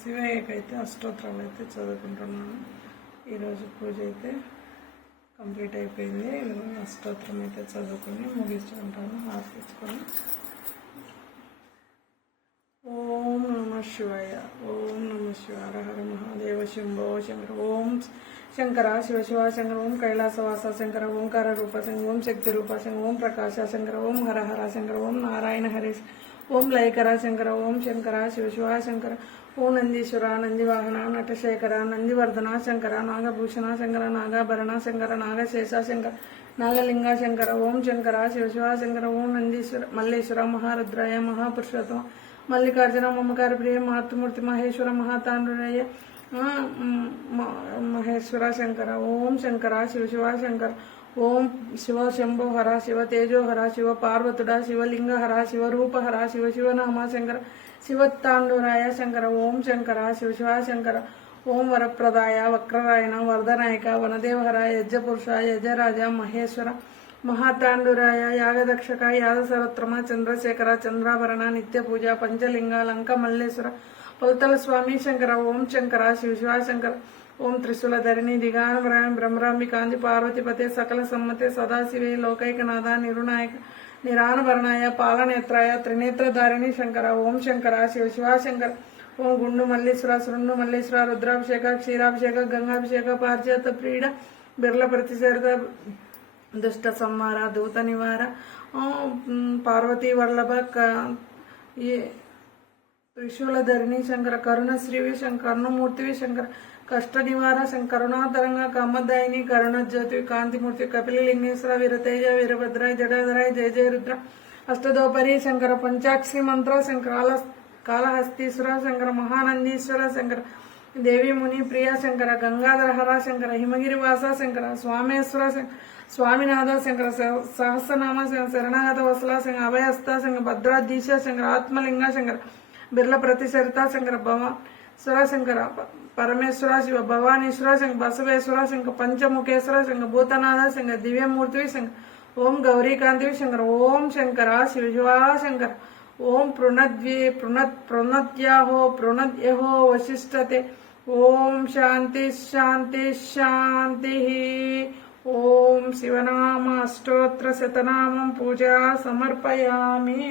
శివయ్యకైతే అష్టోత్తరాలు అయితే చదువుకుంటున్నాను. ఈరోజు పూజ అయితే కంప్లీట్ అయిపోయింది. అష్టోత్తరం అయితే చదువుకొని ముగించుకుంటాను. ఆర్పించుకొని ఓం నమ శివాయ, ఓం నమ శివాయ, హర హర మహాదేవ శంభో శంకర, ఓం శంకర శివ శివ శంకర, ఓం కైలాసవాస శంకర, ఓంకార రూప శంకర, ఓం శక్తి రూప శంకర, ఓం ప్రకాశ శంకర, ఓం హర హర శంకర, ఓం నారాయణ హరీష్, ఓం లయకర శంకర, ఓం శంకర శివ శివ శంకర, ఓం నందీశ్వర నందివాహన నటశేఖర నందివర్ధన శంకర, నాగభూషణ శంకర, నాగాభరణ శంకర, నాగశేష శంకర, నాగలింగ శంకర, ఓం శంకర శివ శివ శంకర, ఓం నందీశ్వర మల్లేశ్వర మహారుద్రాయ మహాపురుషోత్తమ మల్లికార్జున మమకార ప్రియ మాతృమూర్తి మహేశ్వర మహాతాండ్రునయ్య మహేశ్వర శంకర, ఓం శంకర శివ శివ శంకర, ఓం శివ శంభో హర, శివ తేజో హర, శివ పార్వతుడ, శివలింగ హర, శివరూప హర, శివ శివనామ శంకర, శివతాండూరాయ శంకర, ఓం శంకర శివ శివ శంకర, ఓం వరప్రదాయ వక్రరాయణ వరదనాయక వనదేవహర యజ్ఞపురుష యజరాజ మహేశ్వర మహాతాండూరాయ యాగదక్షక యాదసరత్రమ చంద్రశేఖర చంద్రాభరణ నిత్య పూజ పంచలింగ లంక మల్లేశ్వర పల్తల స్వామి శంకర, ఓం శంకర శివ శివ శంకర, ఓం త్రిశూల ధరిణి దిగానవరాయం బ్రహ్మరాంబికాంతి పార్వతిపతే సకల సమ్మతే సదాశివే లోకైకనాథ నిరునాయక నిరానవరణాయ పాలనేత్రాయ త్రినేత్రధారిణి శంకర, ఓం శంకర శివ శివ శంకర, ఓం గుండు మల్లేశ్వర శృండు మల్లేశ్వర రుద్రాభిషేక క్షీరాభిషేక గంగాభిషేక పారిజాత ప్రీడ బిర్ల ప్రతిచరిత దుష్ట సంహార దూత నివార పార్వతీ వల్లభ త్రిశూలధరిణి శంకర, కరుణ శ్రీవి శంకర, కరుణమూర్తివి శంకర, కష్ట నివార శంకర, కరుణాతరంగ కామదాయిని కరుణజ్యోతి కాంతిమూర్తి కపిలలింగేశ్వర వీరతేజ వీరభద్రాయ జడాధరాయ జయ జయ రుద్ర అష్టదోపరి శంకర, పంచాక్షరి మంత్ర శంకర, కాళహస్తీశ్వర శంకర, మహానందీశ్వర శంకర, దేవి ముని ప్రియ శంకర, గంగాధర హర శంకర, హిమగిరివాస శంకర, స్వామేశ్వర శంకర, స్వామినాథ శంకర, సహస్రనామ శంకర, శరణాగత వసల శంకర, అభయస్త శంకర, భద్రాధీశ శంకర, ఆత్మలింగ శంకర, బిర్ల ప్రతిచరిత శంకర, భవేశ్వర శంకర, పరమేశ్వర శివ భవానీశ్వర శంకర, బసవేశ్వర శంకర, పంచముఖేశ్వర శంకర, భూతనాథ శంకర, దివ్యమూర్తివి శంకర, ఓం గౌరీకాంతివి శంకర, ఓం శంకర శివ శివ శంకర, ఓం ప్రణద్యాహో ప్రణద్యహో వశిష్టతే, ఓం శాంతి శాంతి శాంతి, ఓం శివనామ అష్టోత్తర శతనామం పూజా సమర్పయామి.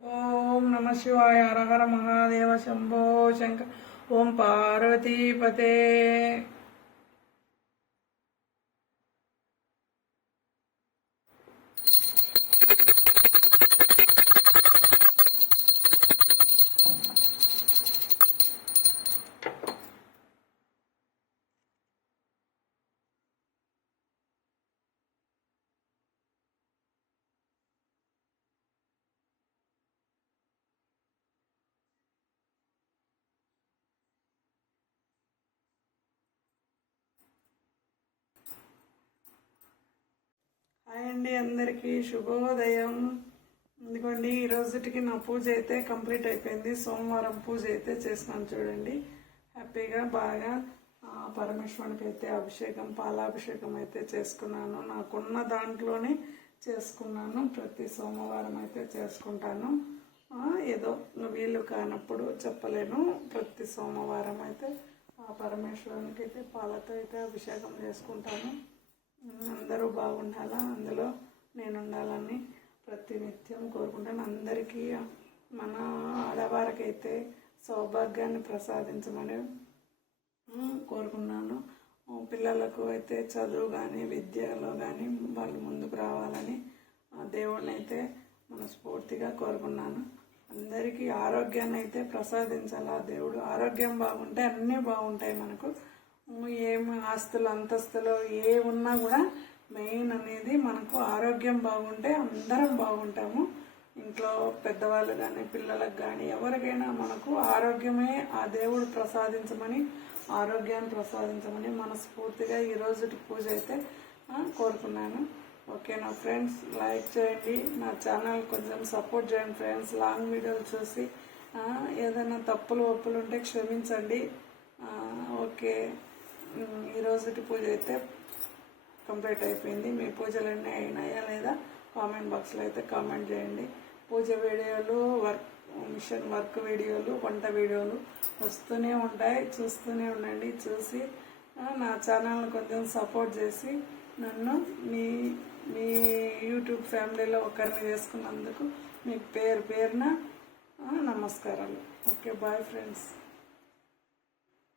ఓం నమ శివాయ, హర హర మహాదేవ శంభో శంకర, ఓం పార్వతీపతే. హాయ్ అండి, అందరికీ శుభోదయం. ఎందుకండి ఈ రోజుటికి నా పూజ అయితే కంప్లీట్ అయిపోయింది. సోమవారం పూజ అయితే చేసినాను చూడండి. హ్యాపీగా బాగా పరమేశ్వరునికి అయితే అభిషేకం పాలాభిషేకం అయితే చేసుకున్నాను. నాకున్న దాంట్లోనే చేసుకున్నాను. ప్రతి సోమవారం అయితే చేసుకుంటాను. ఏదో వీలు కానప్పుడు చెప్పలేను. ప్రతి సోమవారం అయితే ఆ పరమేశ్వరునికి అయితే పాలతో అయితే అభిషేకం చేసుకుంటాను. అందరూ బాగుండాలా, అందులో నేను ఉండాలని ప్రతినిత్యం కోరుకుంటాను. అందరికీ మన ఆడవారికైతే సౌభాగ్యాన్ని ప్రసాదించమని కోరుకున్నాను. పిల్లలకు అయితే చదువు కానీ విద్యలో కానీ వాళ్ళు ముందుకు రావాలని దేవుడిని అయితే మనస్ఫూర్తిగా కోరుకున్నాను. అందరికీ ఆరోగ్యాన్ని అయితే ప్రసాదించాలా దేవుడు. ఆరోగ్యం బాగుంటే అన్నీ బాగుంటాయి. మనకు ఏమి ఆస్తులు అంతస్తులు ఏమున్నా కూడా మెయిన్ అనేది మనకు ఆరోగ్యం బాగుంటే అందరం బాగుంటాము. ఇంట్లో పెద్దవాళ్ళు కానీ పిల్లలకు కానీ ఎవరికైనా మనకు ఆరోగ్యమే ఆ దేవుడు ప్రసాదించమని ఆరోగ్యాన్ని ప్రసాదించమని మనస్ఫూర్తిగా ఈరోజు పూజ అయితే కోరుకున్నాను. ఓకేనా ఫ్రెండ్స్, లైక్ చేయండి, నా ఛానల్ కొంచెం సపోర్ట్ చేయండి ఫ్రెండ్స్. లాంగ్ వీడియోలు చూసి ఏదైనా తప్పులు ఒప్పులు ఉంటే క్షమించండి. ఓకే, ఈరోజు పూజ అయితే కంప్లీట్ అయిపోయింది. మీ పూజలన్నీ అయినాయా లేదా కామెంట్ బాక్స్లో అయితే కామెంట్ చేయండి. పూజ వీడియోలు మిషన్ వర్క్ వీడియోలు, వంట వీడియోలు వస్తూనే ఉంటాయి. చూస్తూనే ఉండండి. చూసి నా ఛానల్ని కొంచెం సపోర్ట్ చేసి నన్ను మీ యూట్యూబ్ ఫ్యామిలీలో ఒకరిని చేసుకున్నందుకు మీకు పేరున నమస్కారాలు. Okay, bye friends.